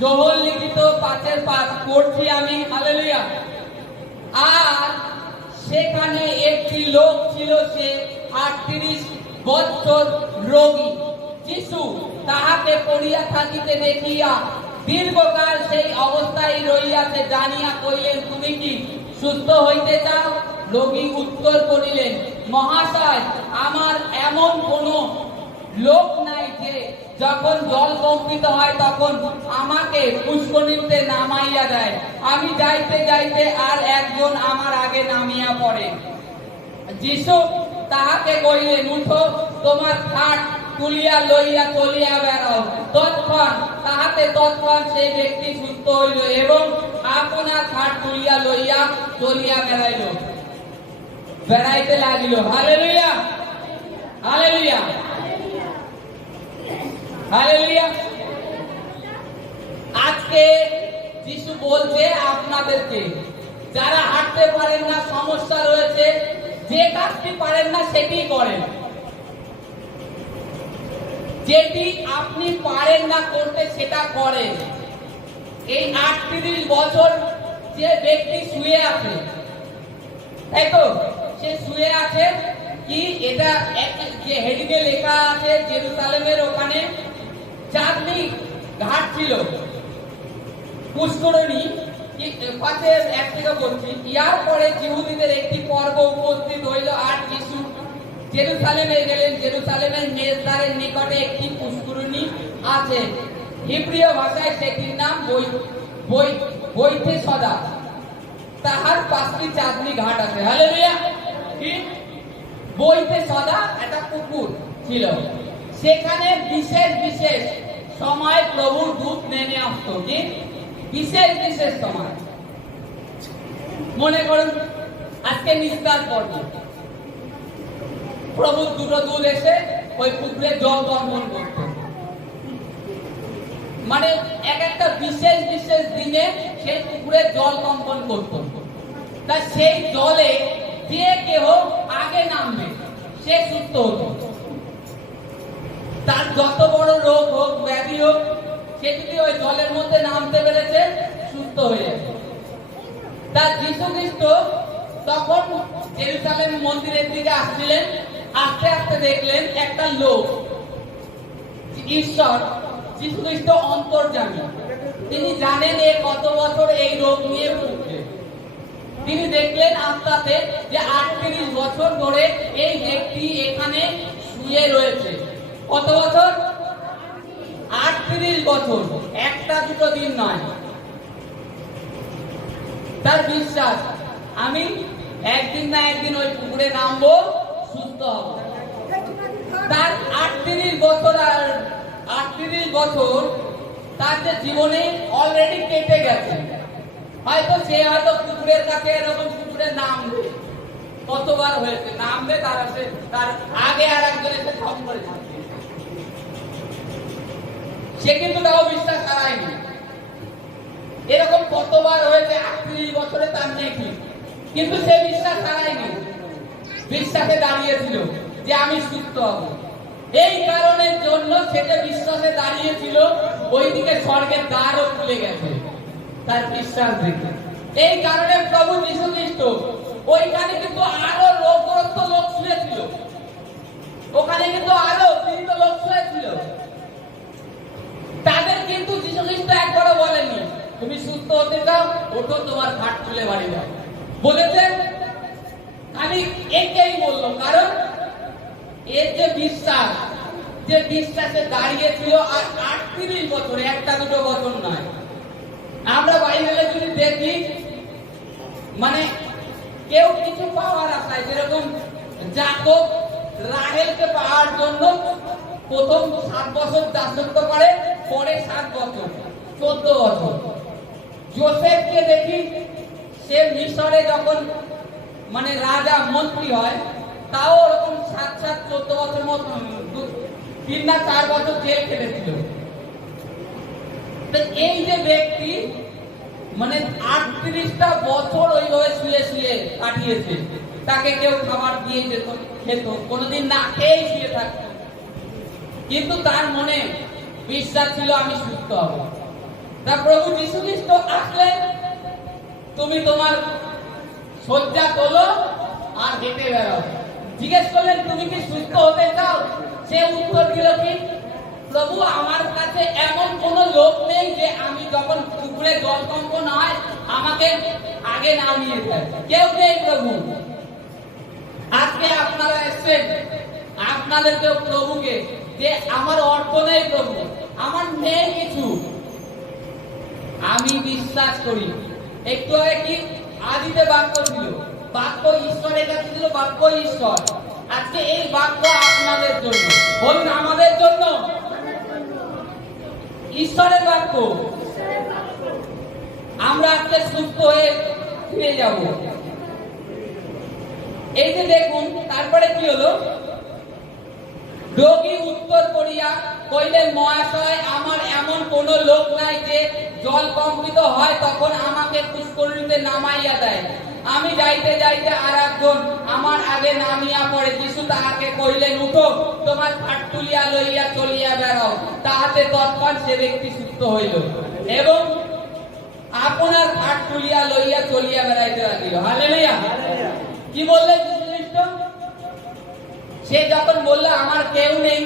জোহর লিখিত 5-5 পড়ছি আমি, হালেলুয়া। আর সেখানে একটি লোক ছিল, সে 38 বছর রোগী। যিশু তাহাকে পড়িয়া থাকিতে দেখিয়া দীর্ঘকাল সেই অবস্থায় রহিয়াছে জানিয়া কইলেন, তুমি কি সুস্থ হইতে চাও? রোগী উত্তর করিলেন, মহাশয়, আমার এমন কোন লোক নাই যে যখন জল কম্পিত হয় তখন আমাকে পুষ্করিণীতে নামাইয়া দেয়। আমি যাইতে যাইতে আর একজন আমার আগে নামিয়া পড়ে। যিশু তাহাকে কইলেন, উঠো, তোমার খাট তুলিয়া লইয়া চলিয়া বেড়াও। তৎক্ষণ সেই ব্যক্তি সুস্থ হইল এবং আপনার খাট তুলিয়া লইয়া চলিয়া বেড়াইতে লাগিল। Hallelujah, hallelujah, hallelujah. আজকে যিশু বলছে আপনাদেরকে, যারা হাঁটতে পারেন না, সমস্যা রয়েছে, যে কাজটি পারেন না সেটি করেন। যেটি আপনি পারেন না করতে সেটা করেন। এই 38 বছর যে ব্যক্তি শুয়ে আছে, তাই তো, সে শুয়ে আছে কি, এটা যে হেডিংয়ে লেখা আছে, জেরুজালেমের ওখানে চাঁদনি ঘাট ছিল, পুষ্করিণী পাশে এক থেকে বলছি। ইয়ার পরে জিহুদীদের একটি পর্ব উপস্থিত হইল, আর যিশু জেরুজালেমে গেলেন। জেরুজালেমের মেজদারের নিকটে একটি পুষ্করিণী আছে, হিব্রীয় ভাষায় সেটির নাম বৈতেসদা। তাহার 5টি চাঁদনি ঘাট আছে। হালেলুয়া। কি বৈতেসদা একটা পুকুর ছিল, সেখানে বিশেষ বিশেষ সময় প্রভুর দূত নেমে আসতো। কি বিশেষ বিশেষ সময়? মনে করুন আজকে নিস্তার পর্ব, প্রভুর দুটো দূত এসে ওই পুকুরে জল দমন করত। মানে এক একটা বিশেষ বিশেষ দিনে সেই পুকুরে জল কম্পন করত। তা সেই জলে যে কেহ আগে নামবে সে সুস্থ হতো। তার যত বড় রোগ হোক, ব্যাধি হোক, সে যদি ওই জলের মধ্যে নামতে পেরেছে, সুস্থ হয়ে যাবে। তার যীশু খ্রিস্ট তখন জেরুজালেম মন্দিরের দিকে আসছিলেন। আস্তে আস্তে দেখলেন একটা লোক, ঈশ্বর যীশু খ্রিস্ট অন্তর্যামী, তিনি জানেন এ কত বছর এই রোগ নিয়ে ভুগছে। তিনি দেখলেন আস্তে আস্তে যে 38 বছর ধরে এই ব্যক্তি এখানে শুয়ে রয়েছে। কত বছর? 38 বছর, একটা দুটো দিন নয়। তার বিশ্বাস, আমি একদিন না একদিন ওই পুকুরে নামবো, সুস্থ হব। তার 38 বছর, আর 38 বছর তার যে জীবনে অলরেডি কেটে গেছে। হয়তো সে পুকুরের কাছে এরকম পুকুরে নামবে, কতবার হয়েছে, নামবে, তার আগে আর একজন এসে ঠক করে থাকবে। সে কিন্তু তাও বিশ্বাস হারায়নি। এরকম কতবার হয়েছে 38 বছরে, তার নেই, কিন্তু সে বিশ্বাস হারায়নি। বিশ্বাসে দাঁড়িয়েছিল যে আমি সুস্থ হব। এই কারণের জন্য সে যে বিশ্বাসে দাঁড়িয়েছিল, ওইদিকে স্বর্গের দ্বারও খুলে গেছে তার বিশ্বাস দেখে। এই কারণে প্রভু যীশু খ্রিস্ট ওইখানে কিন্তু আরো রোগগ্রস্ত লোক শুয়েছিল, ওখানে কিন্তু আরো পীড়িত লোক শুয়েছিল। তাদের কিন্তু যীশু খ্রিস্ট একবারও বলেনি তুমি সুস্থ হতে চাও, ওঠো, তোমার খাট তুলে বাড়ি যাও। বলেছেন আমি এটাই বললাম, কারণ এর যে বিশ্বাস, যে বিশ্বাসে দাঁড়িয়েছিল, আর 38 বছর, একটা দুটো বছর নয়। আমরা বাইবেলে যদি দেখি, মানে কেউ কিছু পাওয়ার আশায়, যেরকম যাকব রাহেলকে পাওয়ার জন্য প্রথম 7 বছর দাসত্ব করে, পরে 7 বছর, 14 বছর। যোসেফকে দেখি, সে মিশরে যখন মানে রাজা মন্ত্রী হয়, তাও ওরকম 14 বছর মতো, 3 না 4 বছর জেল খেটেছিল। এই যে ব্যক্তি মানে 38টা বছর ওইভাবে শুয়ে শুয়ে কাটিয়েছে, তাকে কেউ খাবার দিয়ে যেত, খেত, কোনোদিন না খেয়ে শুয়ে থাকতো, কিন্তু তার মনে বিশ্বাস ছিল আমি সুস্থ হব। তা প্রভু যীশু খ্রিস্ট আসলেন, তুমি তোমার শয্যা তোলো আর হেঁটে বেড়াও। জিজ্ঞেস করলেন তুমি কি সুস্থ হতে চাও? সে উত্তর দিল কি, প্রভু আমার কাছে এমন কোন লোক নেই যে আমি যখন পুকুরে জলকম্পন হয় আমাকে আগে নামিয়ে দেয়, কেউ নেই প্রভু। আজকে আপনারা এসেছেন, আপনাদেরকে প্রভুকে যে আমার অর্থ নেই প্রভু, আমার নেই কিছু, আমি বিশ্বাস করি। একটু আগে কি আদিতে বাক্য ছিল, বাক্য ঈশ্বরের কাছে ছিল, বাক্য ঈশ্বর। আজকে এই বাক্য আপনাদের জন্য, বলুন আমাদের জন্য। ঈশ্বরের বাক্য, আমরা আজকে সুস্থ হয়ে ফিরে যাব। এই যে দেখুন, তারপরে কি হলো, রোগী উত্তর করিয়া কইলেন, মহাশয় আমার এমন কোন লোক নাই যে জল কম্পিত হয় তখন আমাকে পুষ্করিণীতে নামাইয়া দেয়। আমি যাইতে যাইতে আর একজন আমার আগে নামিয়া পড়ে। যিশু তাহাকে কইলেন, উঠো, তোমার খাট তুলিয়া লইয়া চলিয়া বেড়াও। তাহাতে তৎক্ষণ সে ব্যক্তি সুস্থ হইল এবং আপনার খাট তুলিয়া লইয়া চলিয়া বেড়াইতে লাগিল। হালেলুয়া। কি বললেন যীশু খ্রিস্ট? সে যখন বলল আমার কেউ নেই,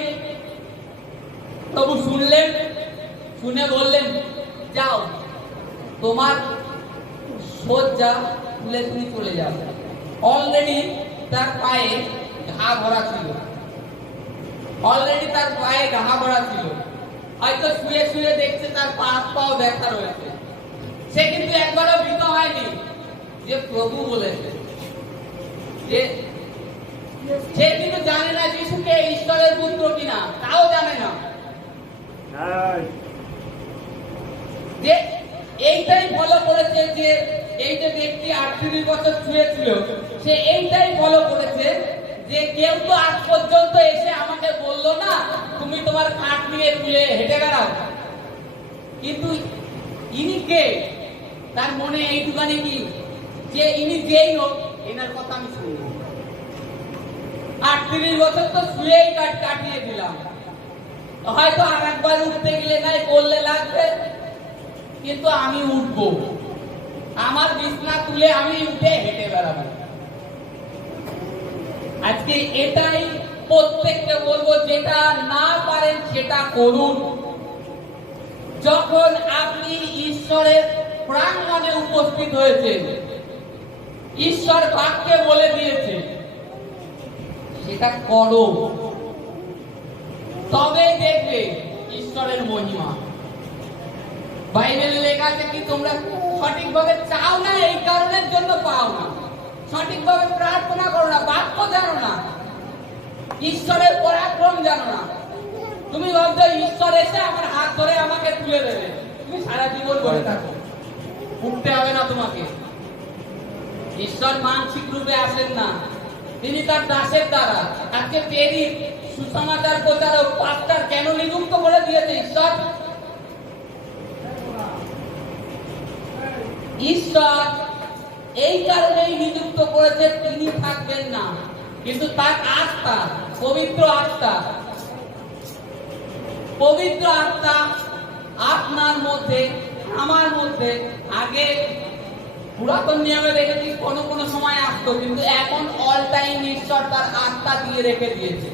প্রভু শুনলেন, শুনে বললেন, যাও তোমার শয্যা তুলে তুমি চলে যাও। অলরেডি তার পায়ে ঘা ভরা ছিল, অলরেডি তার পায়ে ঘা ভরা ছিল। হয়তো শুয়ে শুয়ে দেখছে তার পাও ব্যথা রয়েছে। সে কিন্তু একবারও ভীত হয়নি যে প্রভু বলেছে, যে সে কিন্তু জানে না যিশুকে ঈশ্বরের পুত্র কিনা, তাও জানে না। যে এইটাই ফলো করেছে, যে এই যে ব্যক্তি 38 বছর শুয়েছিল, সে এইটাই ফলো করেছে যে কেউ তো আজ পর্যন্ত এসে আমাকে বললো না তুমি তোমার খাট নিয়ে তুলে হেঁটে বেড়াও। কিন্তু ইনি কে? তার মনে এইটুখানি কি, যে ইনি যেই হোক এনার কথা আমি শুনি। 38 বছর তো শুয়েই কাটিয়ে দিলাম, হয়তো আর একবার উঠতে গেলে নাই করলে লাগবে, কিন্তু আমি উঠবো, আমার বিছনা তুলে আমি উঠে হেঁটে বেড়াবো। আজকে এটাই প্রত্যেককে বলবো, যেটা না পারেন সেটা করুন। যখন আপনি ঈশ্বরের প্রাঙ্গণে উপস্থিত হয়েছেন, ঈশ্বর বাক্যে বলে দিয়েছে সেটা করো, তবে দেখবে ঈশ্বরের মহিমা। বাইবেলে লেখা আছে কি, তোমরা সঠিকভাবে চাও না, এই কারণের জন্য পাও না। সঠিকভাবে প্রার্থনা করো না, বাক্য জানো না, ঈশ্বরের পরাক্রম জানো না। তুমি ভাবছো ঈশ্বর এসে আমার হাত ধরে আমাকে তুলে দেবে, তুমি সারা জীবন বসে থাকো, উঠতে হবে না তোমাকে। ঈশ্বর মানসিক রূপে আসেন না, তিনি তার দাসের দ্বারা। আজকে পেরি সুসমাচার প্রচারক পাস্টার কেন নিযুক্ত করে দিয়েছে ঈশ্বর? ঈশ্বর এই কারণেই নিযুক্ত করেছে, তিনি থাকবেন না, কিন্তু তার আত্মা, পবিত্র আত্মা, পবিত্র আত্মা আপনার মধ্যে, আমার মধ্যে। আগে পুরাতন নিয়মে দেখেছি কোনো কোনো সময় আসতো, কিন্তু এখন অল টাইম ঈশ্বর তার আত্মা দিয়ে রেখে দিয়েছে।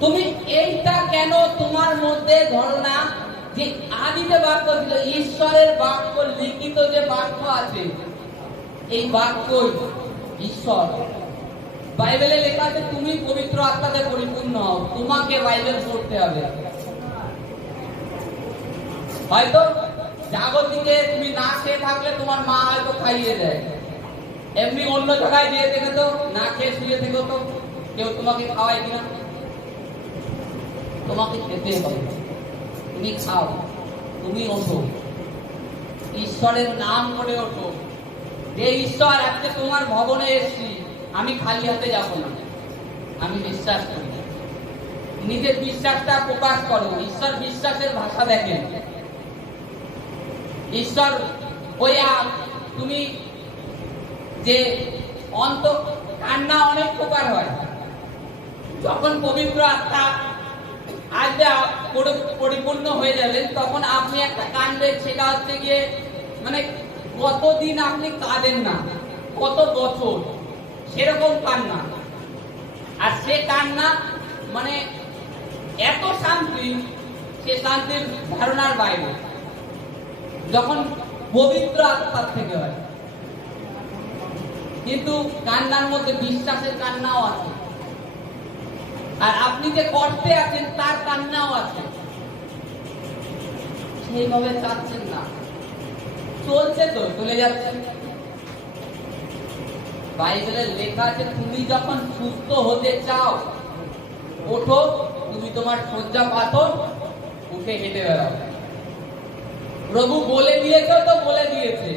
তুমি এইটা কেন তোমার মধ্যে ধরো না যে আদিতে বাক্য ছিল, ঈশ্বরের বাক্য, লিখিত যে বাক্য আছে, এই বাক্যই ঈশ্বর। বাইবেলে লেখা আছে তুমি পবিত্র আত্মাতে পরিপূর্ণ হও, তোমাকে বাইবেল পড়তে হবে। হয়তো জাগতিকে তুমি না খেয়ে থাকলে তোমার মা হয়তো খাইয়ে দেয়, এমনি অন্য জায়গায় দিয়ে দেখে তো না খেয়ে শুয়ে থেকো তো কেউ তোমাকে খাওয়ায় কিনা? তোমাকে খেতে হবে, তুমি খাও, তুমি ওঠো, ঈশ্বরের নাম করে ওঠো। যে ঈশ্বর আজকে তোমার ভবনে এসেছি, আমি খালি হাতে যাব না, আমি বিশ্বাস করি। নিজের বিশ্বাসটা প্রকাশ করো। ঈশ্বর বিশ্বাসের ভাষা দেখেন। ঈশ্বর ওই তুমি যে কান্না অনেক প্রকার হয়। যখন পবিত্র আত্মা আজ পরিপূর্ণ হয়ে যাবেন, তখন আপনি একটা কাঁদবেন, সেটা হচ্ছে গিয়ে মানে কতদিন আপনি কাঁদেন না, কত বছর, সেরকম কান্না। আর সে কান্না মানে এত শান্তি, সে শান্তির ধারণার বাইরে, যখন পবিত্র আত্মার থেকে হয়। কিন্তু কান্নার মধ্যে বিশ্বাসের কান্নাও আছে, আর আপনি যে কষ্টে আছেন তার কান্নাও আছে। সেইভাবে চাচ্ছেন না, চলছে তো, চলে যাচ্ছেন। বাইবেলের লেখা আছে, তুমি যখন সুস্থ হতে চাও, ওঠো, তুমি তোমার শয্যা পাথর উঠে হেঁটে বেড়াও। প্রভু বলে দিয়েছে তো বলে দিয়েছে,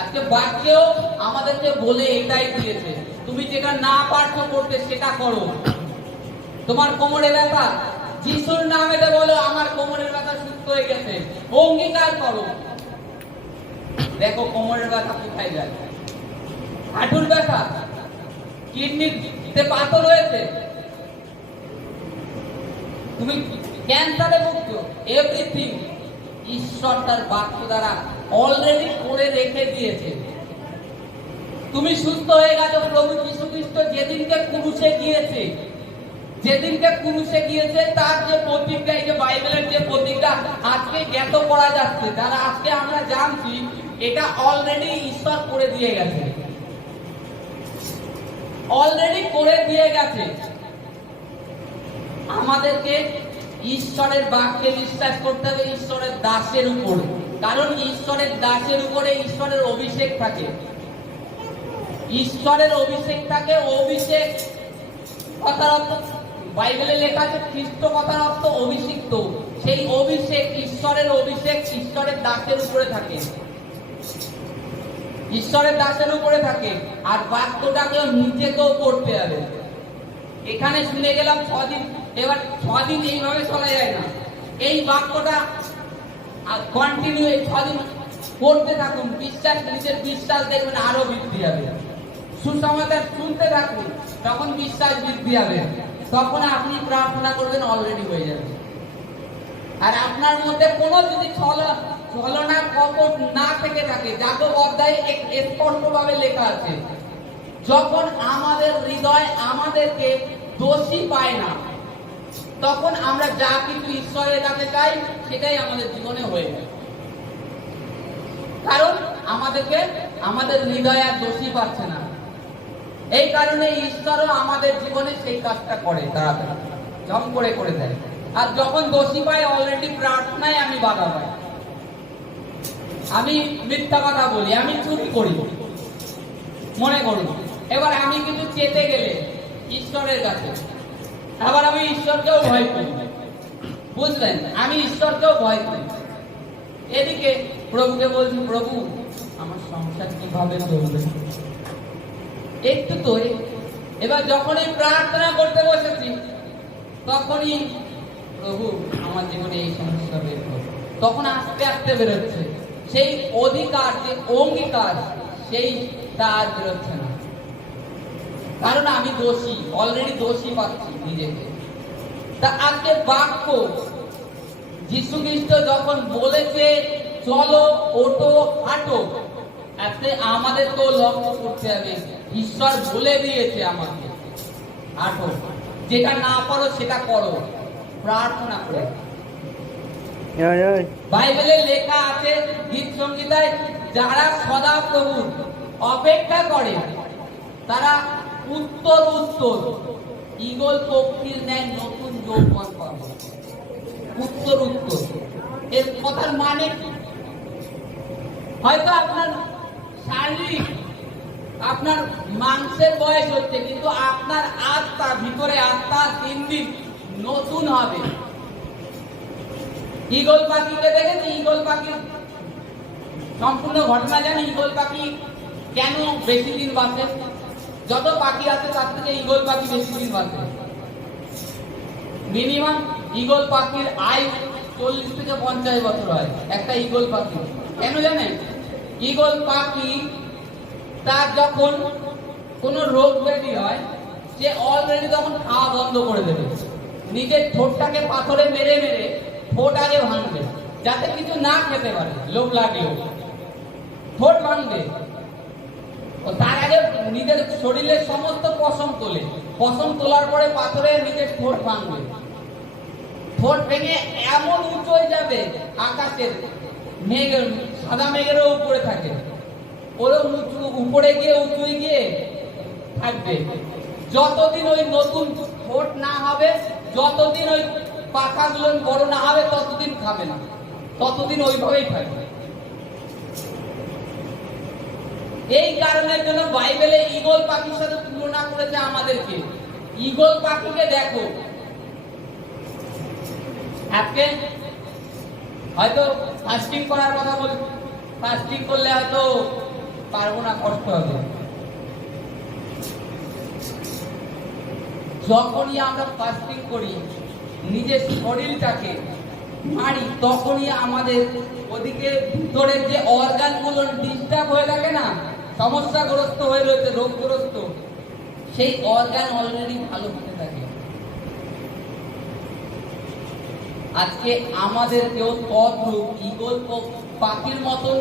আজকে বাক্যেও আমাদেরকে বলে এটাই দিয়েছে, তুমি যেটা না পারছো করতে সেটা করো। তোমার কোমরে ব্যথা, যিশুর নামেতে বলো আমার কোমরের ব্যথা সুস্থ হয়ে গেছে, অঙ্গীকার করো। দেখো কোমরের ব্যথা কোথায় যায়। হাঁটুর ব্যথা, কিডনিতে পাথর হয়েছে, তুমি ক্যান্সারে ভুগছ, এভরিথিং ঈশ্বর তার বাক্য দ্বারা অলরেডি করে রেখে দিয়েছে। তুমি সুস্থ হয়ে গেছো। প্রভু যীশু খ্রিস্ট যেদিনকে ক্রুশে গিয়েছে, তার যে প্রতিজ্ঞা, এই যে বাইবেলের যে প্রতিজ্ঞা আজকে জ্ঞাত করা যাচ্ছে, যারা আজকে আমরা জানছি, এটা অলরেডি ঈশ্বর করে দিয়ে গেছে, অলরেডি করে দিয়ে গেছে। আমাদেরকে ঈশ্বরের বাক্যে বিশ্বাস করতে হবে, ঈশ্বরের দাসের উপরে, কারণ ঈশ্বরের দাসের উপরে ঈশ্বরের অভিষেক থাকে। ঈশ্বরের অভিষেক থাকে। অভিষেক কথার অর্থ বাইবেলে লেখা আছে, খ্রিস্ট কথার অর্থ অভিষিক্ত। সেই অভিষেক, ঈশ্বরের অভিষেক ঈশ্বরের দাসের উপরে থাকে, ঈশ্বরের দাসের উপরে থাকে। আর বাক্যটাকেও নিজেকেও করতে হবে। এখানে শুনে গেলাম 6 দিন, এবার 6 দিন এইভাবে চলা যায় না। এই বাক্যটা কন্টিনিউ 6 দিন করতে থাকুন। বিশ্বাস, নিজের বিশ্বাস দেখবেন আরো বৃদ্ধি হবে। সুসমাচার শুনতে থাকুন, তখন বিশ্বাস বৃদ্ধি হবে। তখন আপনি প্রার্থনা করবেন, অলরেডি হয়ে যাবে। আর আপনার মধ্যে কোনো যদি ছলনা কপট না থেকে থাকে, যাকব অধ্যায়ে স্পষ্টভাবে লেখা আছে, যখন আমাদের হৃদয় আমাদেরকে দোষী পায় না, তখন আমরা যা কিছু ঈশ্বরের কাছে চাই সেটাই আমাদের জীবনে হয়ে যায়। কারণ আমাদের হৃদয় আর দোষী পাচ্ছে না। এই কারণে ঈশ্বরও আমাদের জীবনে সেই কাজটা করে, তাড়াতাড়ি জম করে দেয়। আর যখন দোষী পাই, অলরেডি প্রার্থনায় আমি বাধা পাই, আমি মিথ্যা কথা বলি, আমি চুরি করি, মনে করুন। এবার আমি কিছু চেতে গেলে ঈশ্বরের কাছে, আবার আমি ঈশ্বরকেও ভয় করি, বুঝলেন? আমি ঈশ্বরকেও ভয় করি। এদিকে প্রভুকে বলছি, প্রভু আমার সংসার কিভাবে চলবে, একটু তো। এবার যখনই প্রার্থনা করতে বসেছি, তখনই প্রভু আমার জীবনে এই সমস্যা বের করো। তখন আস্তে আস্তে বেরোচ্ছে সেই অধিকার, যে অঙ্গীকার, সেইটা আর বেরোচ্ছে না। কারণ আমি দোষী, অলরেডি দোষী পাচ্ছি নিজেকে। তা আজকে বাক্য যীশু খ্রিস্ট যখন বলেছে চলো, ওঠো, হাঁটো, আজকে আমাদেরকেও লক্ষ্য করতে হবে। ঈশ্বর বলে দিয়েছে আমাকে হাঁটো, যেটা না পারো সেটা করো, প্রার্থনা করে। বাইবেলে লেখা আছে, গীত সংহিতায়, যারা সদা প্রভুর অপেক্ষা করে তারা উত্তর ঈগল পক্ষীর ন্যায় নতুন যৌবন পাবে। উত্তর এর কথার মানে কি? হয়তো আপনার শারীরিক, আপনার মাংসের বয়স হচ্ছে, কিন্তু আপনার আত্মা, ভিতরে আত্মা দিন দিন নতুন হবে। ঈগল পাখিকে দেখেছি, ঈগল পাখির সম্পূর্ণ ঘটনা জানি। ঈগল পাখি কেন বেশি দিন বাঁচে? যত পাখি আছে তার থেকে ঈগল পাখি বেশি দিন বাঁচে। মিনিমাম ঈগল পাখির আয়ু 40 থেকে 50 বছর হয় একটা ঈগল পাখি। কেন জানেন? ঈগল পাখি তার যখন কোন রোগ ব্যাধি হয়, সে অলরেডি তখন খাওয়া বন্ধ করে দেবে। নিজের ঠোঁটটাকে পাথরে মেরে মেরে ঠোঁট আগে ভাঙবে, যাতে কিছু না খেতে পারে, লোভ লাগলেও ঠোঁট ভাঙবে। ও তার আগে নিজের শরীরের সমস্ত পশম তোলে, পশম তোলার পরে পাথরে নিজের ঠোঁট ভাঙবে। ঠোঁট ভেঙে এমন উঁচু হয়ে যাবে, আকাশের মেঘের, সাদা মেঘেরও উপরে থাকে, ওরও উঁচু উপরে গিয়ে উঁচু গিয়ে থাকবে। যতদিন ওই নতুন ঠোঁট না হবে, যতদিন ওই পাখাগুলো বড় না হবে, ততদিন খাবে না, ততদিন ওইভাবেই থাকবে। এই কারণের জন্য বাইবেলে ঈগল পাখির সাথে তুলনা করেছে আমাদেরকে। ঈগল পাখিকে দেখো, আজকে হয়তো ফাস্টিং করার কথা বলি, ফাস্টিং করলে হয়তো পারবো না, কষ্ট হবে। যখনই আমরা ফাস্টিং করি, নিজের শরীরটাকে মারি, তখনই আমাদের ওদিকে ভিতরের যে অর্গান গুলো ডিস্টার্ব হয়ে থাকে না, সমস্যাগ্রস্ত হয়ে রয়েছে, রোগগ্রস্ত, সেই অর্গান অলরেডি ভালো হতে থাকে। আজকে আমাদেরকেও তদ্রূপ ঈগল পাখির মতন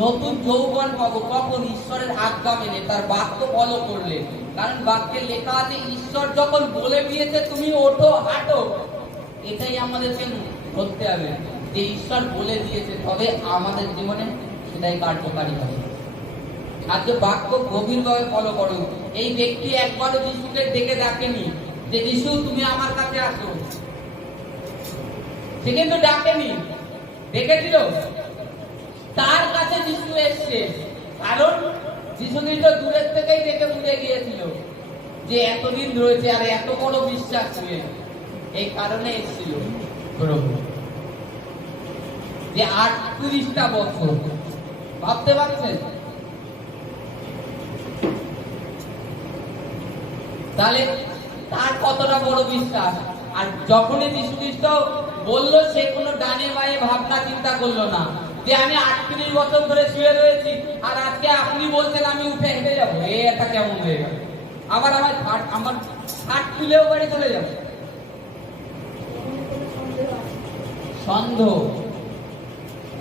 নতুন যৌবন পাবো, কখন ঈশ্বরের আজ্ঞা মেনে তার বাক্য ফলো করলে। কারণ বাক্যে লেখা আছে, ঈশ্বর যখন বলে দিয়েছে তুমি ওঠো হাঁটো, এটাই আমাদেরকে ধরতে হবে যে ঈশ্বর বলে দিয়েছে, তবে আমাদের জীবনে সেটাই কার্যকারী হবে। আজকে বাক্য গভীরভাবে ফলো করো। এই ব্যক্তি একবারও যিশুকে ডেকে ডাকেনি যে যিশু তুমি আমার কাছে আসো, সে কিন্তু ডাকেনি, ডেকেছিল। তার কাছে যিশু এসছে, কারণ যিশু খ্রিস্ট দূরের থেকেই দেখে বুঝে গিয়েছিল যে এতদিন রয়েছে আর এত বড় বিশ্বাস নিয়ে, এই কারণে এসেছিল প্রভু। যে 38টা বছর, ভাবতে পারছেন? তাহলে তার কতটা বড় বিশ্বাস। আর যখনই যিশু খ্রিস্ট বললো, সে কোনো ডানে বায়ে ভাবনা চিন্তা করলো না যে আমি 38 বছর ধরে শুয়ে রয়েছি আর আজকে আপনি বলছেন আমি উঠে হেঁটে যাবো, এটা কেমন হয়ে গেল, আবার আমার হাত তুলেও বাড়ি চলে যাবো। সন্দেহ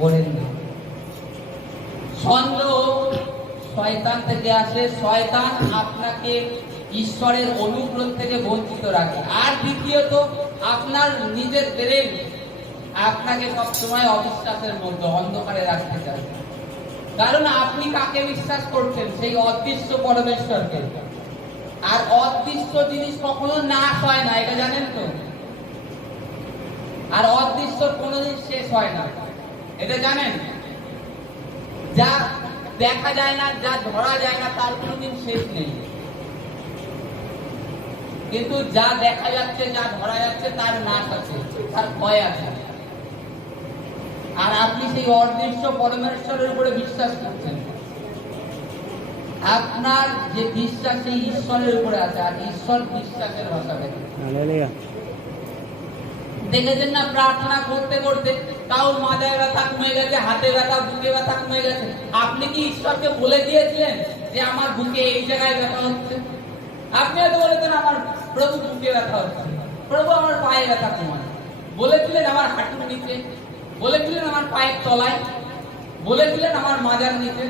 বলেন না, সন্দেহ শয়তান থেকে আসে। শয়তান আপনাকে ঈশ্বরের অনুগ্রহ থেকে বঞ্চিত রাখে। আর দ্বিতীয়ত, আপনার নিজের ব্রেন আপনাকে সবসময় অবিশ্বাসের মধ্যে, অন্ধকারে রাখতে চায়। কারণ আপনি কাকে বিশ্বাস করছেন? সেই অদৃশ্য পরমেশ্বরকে। আর অদৃশ্য জিনিস কখনো নাশ হয় না, এটা জানেন তো? আর অদৃশ্য কোনোদিন শেষ হয় না, এটা জানেন? যা দেখা যায় না, যা ধরা যায় না, তার কোনোদিন শেষ নেই। কিন্তু যা দেখা যাচ্ছে, যা ধরা যাচ্ছে, তার নাশ আছে, তার ভয় আছে। আর আপনি সেই অদৃশ্য পরমেশ্বরের উপরে বিশ্বাস করছেন। আপনার যে বিশ্বাস সেই ঈশ্বরের উপরে আছে, আর ঈশ্বর বিশ্বাসের ভাষা দেখে। দেখেছেন না, প্রার্থনা করতে করতে কারোর মাথায় ব্যথা কমে গেছে, হাতে ব্যথা, বুকে ব্যথা কমে গেছে। আপনি কি ঈশ্বরকে বলে দিয়েছিলেন যে আমার বুকে এই জায়গায় ব্যথা হচ্ছে? আপনি হয়তো বলেছেন আমার প্রভু বুকে ব্যথা হচ্ছে, প্রভু আমার পায়ে ব্যথা কমায়। বলেছিলেন আমার হাঁটুর নিচে, বলেছিলেন আমার পায়ের তলায়, বলেছিলেন আমার মাজার নিচে,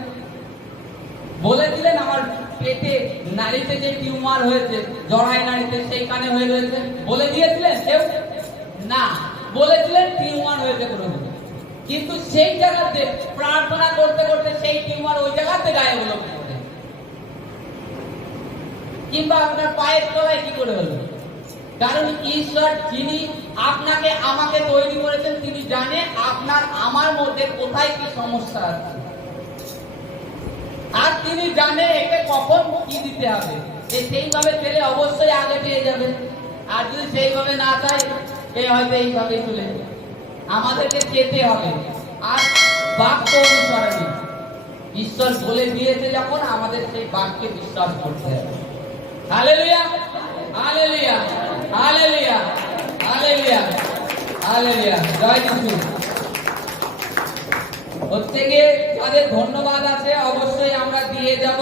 বলেছিলেন আমার পেটে নাড়িতে যে টিউমার হয়েছে, জরায় নাড়িতে সেইখানে হয়ে রয়েছে, বলে দিয়েছিলেন কেউ? না, বলেছিলেন টিউমার হয়েছে প্রভু। কিন্তু সেই জায়গাতে প্রার্থনা করতে করতে সেই টিউমার ওই জায়গাতে গায়েব হলো কি করে? কিংবা আপনার পায়ের তলায় কি করে হলো? কারণ ঈশ্বর যিনি আপনাকে আমাকে তৈরি করেছেন, তিনি জানে আপনার আমার মধ্যে কোথায় কি সমস্যা আছে, আর তিনি জানে একে কখন কি দিতে হবে। সেইভাবে পেলে অবশ্যই আগে পেয়ে যাবে, আর যদি সেইভাবে না চাই, এ হয়তো এইভাবে চলে যাবে। আমাদেরকে যেতে হবে, আর বাক্য অনুসরণে ঈশ্বর বলে দিয়েছে যখন, আমাদের সেই বাক্যে বিশ্বাস করতে হবে। Hallelujah, hallelujah, hallelujah, hallelujah, hallelujah, জয় যিশু। হচ্ছে গিয়ে যাদের ধন্যবাদ আছে অবশ্যই আমরা দিয়ে যাব।